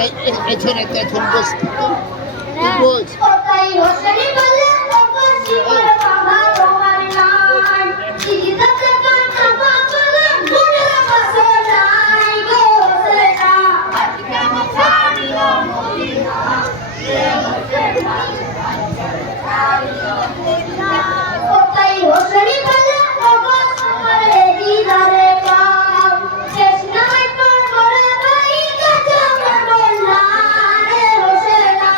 এই ছেলে এখন বস বস ওটাই হোসেনি বলে ওগো জীবন বাবা তোমার নাম সিজদাতে কাটা বাবা বলে বসে নাই গো হোসেনা আজকে ছাড়িও মদিনা এ হোসেনা ওটাই হোসেনি বলে ওগো তোমার দিদারে পাও শেষ নাই তোর বড় ভাই কাছে বললা রে হোসেনা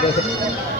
Gracias.